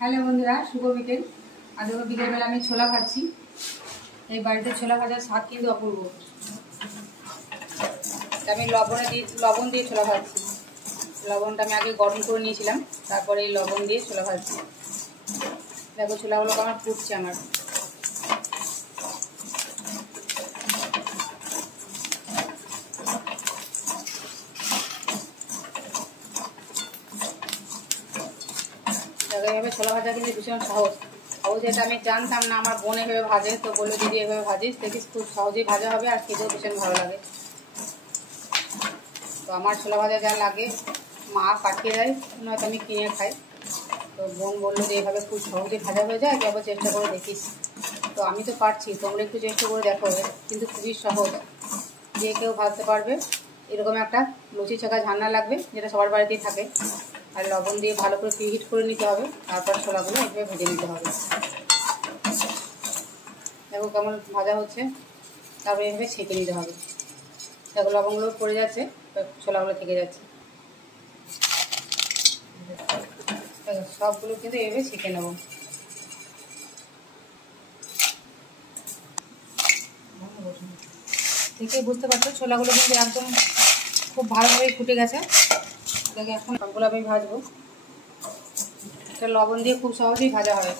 Hello বন্ধুরা, শুভ বিকেল। আজ বিকেলবেলা আমি ছোলা ভাজছি। এই বাড়িতে ছোলা ভাজার স্বাদ কিন্তু অপূর্ব। আমি লবণ দিয়ে ছোলা ভাজছি। লবণটা আমি আগে গরম করে নিয়েছিলাম, তারপরে এই লবণ দিয়ে ছোলা ভাজছি। দেখো ছোলাগুলো আমার ফুটছে। আমার এভাবে ছোলা ভাজা কিন্তু ভীষণ সহজ। এটা আমি জানতাম না, আমার বোন এভাবে ভাজে, তো বললো দিদি এভাবে ভাজিস, দেখিস খুব সহজেই ভাজা হবে আর খেতেও ভীষণ ভালো লাগে। তো আমার ছোলা ভাজা যা লাগে মা পাঠিয়ে দেয়, নয়তো আমি কিনে খাই। তো বোন বললো যে এভাবে খুব সহজেই ভাজা হয়ে যায়, একবার চেষ্টা করে দেখিস। তো আমি তো পারছি, তোমরা একটু চেষ্টা করে দেখো, কিন্তু খুবই সহজ, যে কেউ ভাজতে পারবে। এরকম একটা লুচি চাকা ঝান্না লাগবে, যেটা সবার বাড়িতেই থাকে, আর লবণ দিয়ে ভালো করে প্রিহিট করে নিতে হবে। তারপর ছোলাগুলো এভাবে ভেজে নিতে হবে। দেখো কেমন ভাজা হচ্ছে, তারপরে এভাবে ছেঁকে নিতে হবে। দেখো লবণগুলো পড়ে যাচ্ছে, ছোলাগুলো থেকে যাচ্ছে। সবগুলো কিন্তু এভাবে ছেঁকে নেব। দেখে বুঝতে পারছো ছোলাগুলো কিন্তু একদম খুব ভালোভাবে ফুটে গেছে। দেখে এখন সবগুলো আমি ভাজবো। এটা লবণ দিয়ে খুব সহজেই ভাজা হয়।